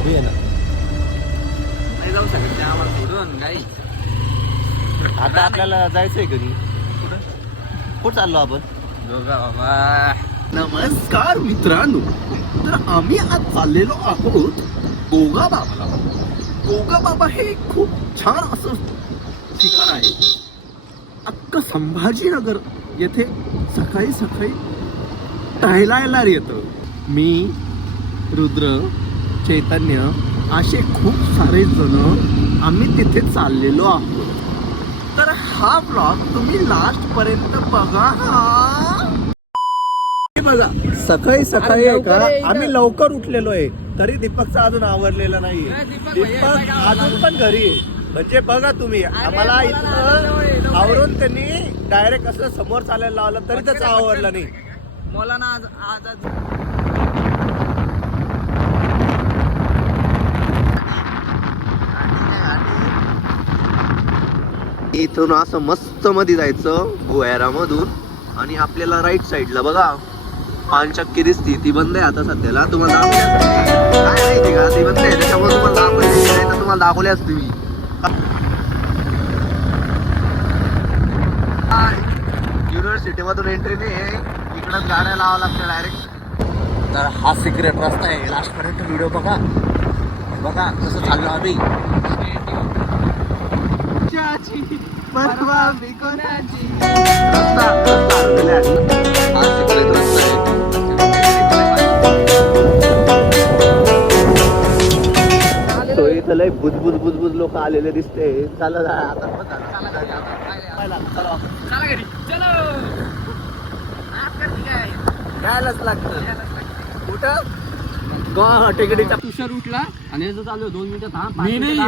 उभी आहे ना नाही जाऊ शकत ते आम्हाला सोडून काही आता आपल्याला जायचंय घरी. कुठं चाललो आपण? दोघा बाबा नमस्कार मित्रांनो. तर आम्ही आज चाललेलो आहोत गोगा बाबाला. गोगा बाबा हे खूप छान असं ठिकाण आहे. अख्खं संभाजीनगर येथे सकाळी सकाळी टहलायला येतं. मी रुद्र चैतन्य असे खूप सारे जण आम्ही तिथे चाललेलो आहोत. तर हा ब्लॉग तुम्ही लास्ट पर्यंत बघा हा. बघा सकाळी सकाळी आहे का आम्ही लवकर उठलेलो आहे तरी दीपकचा अजून आवरलेला नाही दीपक अजून पण घरी आहे. म्हणजे बघा तुम्ही आम्हाला इथं आवरून त्यांनी डायरेक्ट असं समोर चालायला लावलं तरी त्याचं आवरलं नाही. मौलाना आज आज इथून असं मस्त मध्ये जायचं भुयारामधून आणि आपल्याला राईट साईडला बघा. पानचक्की दिसती ती बंद आहे आता सध्याला. तुम्हाला काय माहिती का? ती बंद आहे. त्याच्यामुळे तुम्हाला दाखवली तर तुम्हाला दाखवली असते मी. युनिव्हर्सिटी मधून एंट्री नाही आहे इकडंच गाड्या लावा लागते डायरेक्ट तर हा सिक्रेट रस्ता आहे. लास्ट पर्यंत व्हिडिओ बघा. बघा कसं चाललो आम्ही. रस्ता रस्ता. हरवलेला आहे. हा सिक्रेट रस्ता आहे. तो इथं लय बुजबुज बुजबुज लोक आलेले दिसते. चला आता पण चला. चला घरी. चला. चला. चला घरी चलो आज करते काय यायलाच लागतं. कुठं? गोवा टेकडीच्या तुषार उठला आणि चालू दोन मिनिटं थांब मी नाही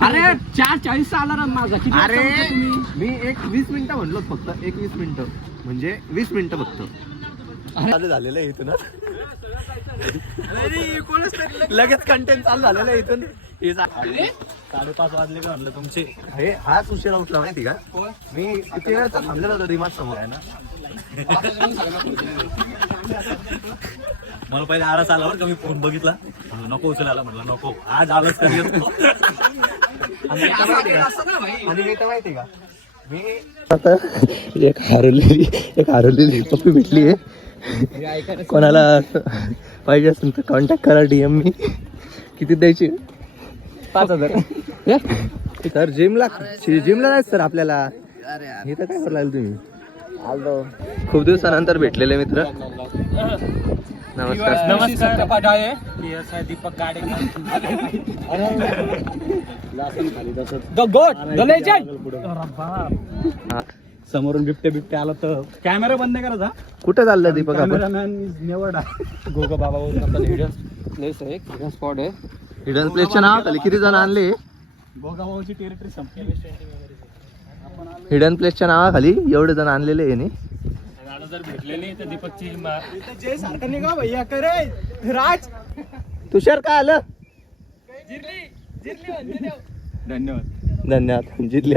अरे चार चाळीस अलाराम माझा. किती अरे वाजता उठला तुम्ही? मी एक वीस मिनिटं म्हणलो फक्त एक वीस मिनिटं. म्हणजे वीस मिनिटं फक्त. चालू झालेलं आहे इथून लगेच कंटेंट चालू झालेलं आहे इथून. हे जा- साडेपाच वाजले का म्हणलं तुमचे? हे हाच उशिरा उठला माहिती का? मी किती वेळ थांबलेला होतो रिमाज समोर. आहे ना मला पहिले आरास आला बरं का मी फोन बघितला. नको उचलायला म्हटलं नको आज आलंच तर माहिती का? आता एक हरवलेली एक हरवलेली पप्पी भेटली आहे. कोणाला पाहिजे असेल तर कॉन्टॅक्ट करा डीएम मी. किती द्यायची? पाच हजार. सर जिमला जिमला नाही सर आपल्याला. हे तर काय करायला तुम्ही? आलो. खूप दिवसानंतर भेटलेले मित्र. नमस्कार. नमस्कार. पाठाळे दीपक गाडे गोट हा. समोरून बिबटे बिबटे आला तर कॅमेरा बंद करायचा कुठं चाललं दीपक आपण? कॅमेरामॅन निवडा. गोगा बाबा प्लेस आहे स्पॉट आहे. हिडन प्लेसच्या नावाखाली किती जण आणले? गोगाबाबाची टेरिटरी संपली. हिडन प्लेसच्या नावाखाली एवढे जण आणलेले आहे नी आता जर भेटले नाही तर दीपकची जय सारखं निघा भैया करे. राज. तुषार काय आलं? धन्यवाद. धन्यवाद. जितली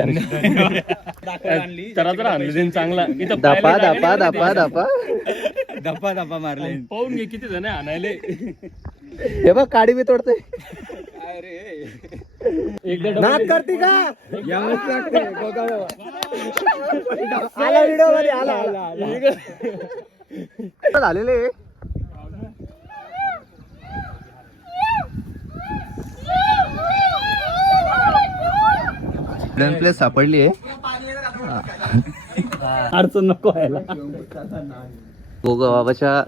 तर आणलं. चांगला. इथं दापा दापा दापा दापा. धप्पा धप्पा मारले. पाहून घे किती जण आणायले. हे बघ काडी बी तोडते एकदा नाच करते का? आला व्हिडिओमध्ये आला. आला झालेले प्लेस सापडली आहे. अडचण नको व्हायला. गोगा बाबाच्या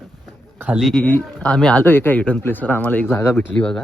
खाली आम्ही आलो एका हिडन प्लेसवर आम्हाला एक जागा भेटली बघा.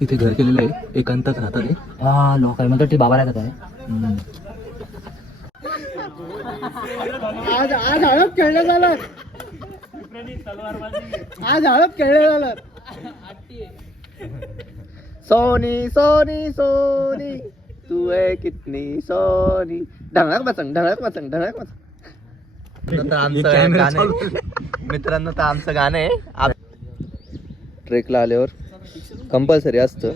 इथे घर केलेलं आहे. एकांतात राहतात हे. हा लोक आहे. म्हणतात ते बाबा राहतात आहे. हम्म. आज आज हळद खेळण्यात आलं आज हळद खेळले झालं. Sony Sony Sony. तू आहे कितनी सोनी. ढळक बसंग ढळक बसंग ढळक बसंग. आमचं गाणं आहे. मित्रांनो तर आमचं गाणं आहे. ट्रेकला आल्यावर कंपल्सरी असतं.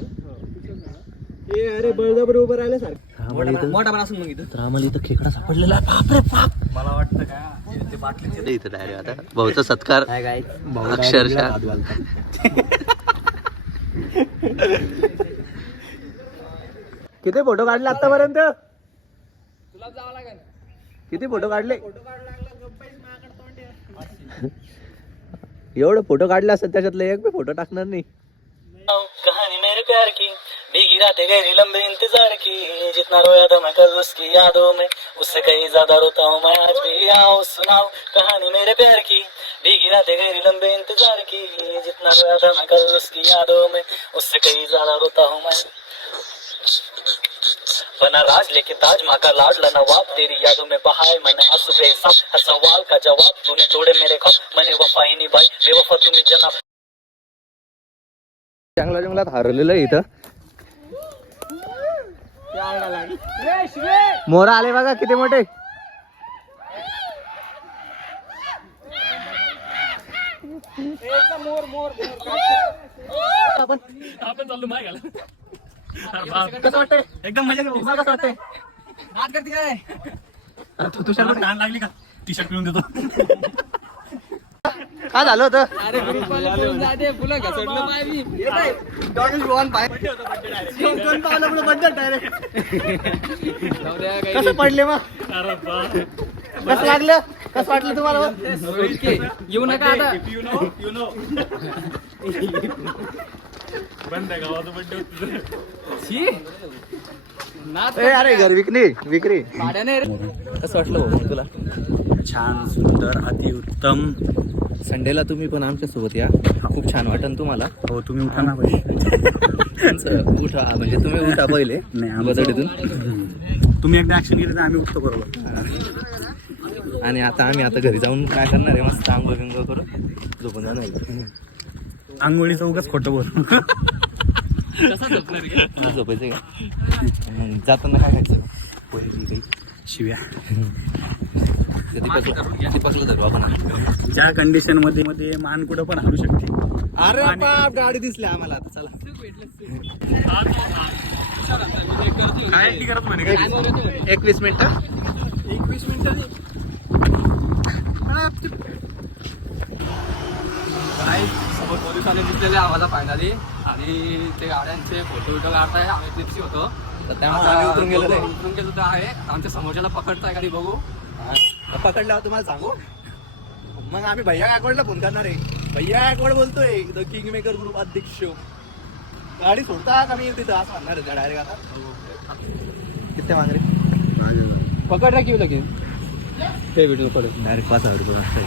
मोठा पण असून मग इथं तर आम्हाला इथं. खेकडा सापडलेला आहे. बापरे बाप. मला वाटतं का ते बाटलीचे इथं डायरेक्ट आता. भाऊचा सत्कार. अक्षरशः. किती फोटो काढले आतापर्यंत तुला जावं लागेल किती फोटो काढले? एवढं फोटो काढले असत त्याच्यातलं एक बी फोटो टाकणार नाही. प्यार की। भीगी रातें गहरी लंबे इंतज़ार की। जितना रोया था मैं कल उसकी यादों में। उससे कहीं ज़्यादा रोता हूँ मैं आज भी। आओ सुनाओ कहानी मेरे प्यार की। भीगी रातें गहरी लंबे इंतज़ार की। जितना रोया था मैं कल उसकी यादों में। उससे कहीं ज़्यादा रोता हूँ मैं। बना राज लेके ताज माँ का लाडला नवाब। तेरी यादों में बहाए मैंने हर सवाल का जवाब। तूने तोड़े मेरे खौफ मैंने वफा ही निभाई। बेवफा तुम्हें जनाब। जंगला जंगलात हरलेलं आहे इथं मोर आले बघा किती मोठे आपण चाललो माय घाला कसं वाटतंय एकदम मजा कसं वाटतंय नाट करते काय तुषार घाण लागली का टी शर्ट पिळून देतो काय झालं होतं? अरे पळून जाते? फुलं घसरलं पाय मी. जाऊ द्या काही कसं पडले मग? कसं लागलं? कसं वाटलं तुम्हाला मग? नाही. ओके. येऊ नका आता. यु नो यु नो बंद आहे गावाचं बड्डे छी नाच ए, अरे घर विक्री विक्री. भाड्याने रे. कसं वाटलं भाऊ तुला? छान सुंदर अतिउत्तम. संडेला तुम्ही पण आमच्यासोबत या. खूप छान वाटन तुम्हाला. हो तुम्ही उठा ना उठा म्हणजे तुम्ही उठा पहिले तुम्ही एकदा ऍक्शन केली तर आम्ही उठतो बरोबर. आणि आता आम्ही आता घरी जाऊन काय करणार आहे? मस्त आंघोळ बिंघोळ करू झोपून जाणार. आंघोळीचं उगाच खोटं बोल झोपायचं का? जाताना काय खायचं? शिव्या. ज्या कंडिशनमध्ये मध्ये मान कुठं पण हलू शकते. अरे बाप गाडी दिसली आम्हाला आता चला. काय करत म्हणे एकवीस मिनिटं. एकवीस मिनिटं काय समोर पोलीस आले दिसलेले आम्हाला फायनली आणि ते गाड्यांचे फोटो बिटो काढताय. आम्ही ट्रिप्सी होतो. तर त्यामुळे आम्ही उतरून गेलो उतरून गेलो तर आहे. आमच्या समोरच्याला पकडताय गाडी बघू. पकडल्यावर तुम्हाला सांगू? मग आम्ही भैया गायकवाडला फोन करणार आहे. भैया गायकवाड बोलतोय द किंग मेकर ग्रुप अध्यक्ष. गाडी सोडता का मी तिथं असं म्हणणार आहे डायरेक्ट आता. किती मागरे पकड रा की लगेच? ते व्हिडिओ पडेल डायरेक्ट पाच हजार रुपये वाजतोय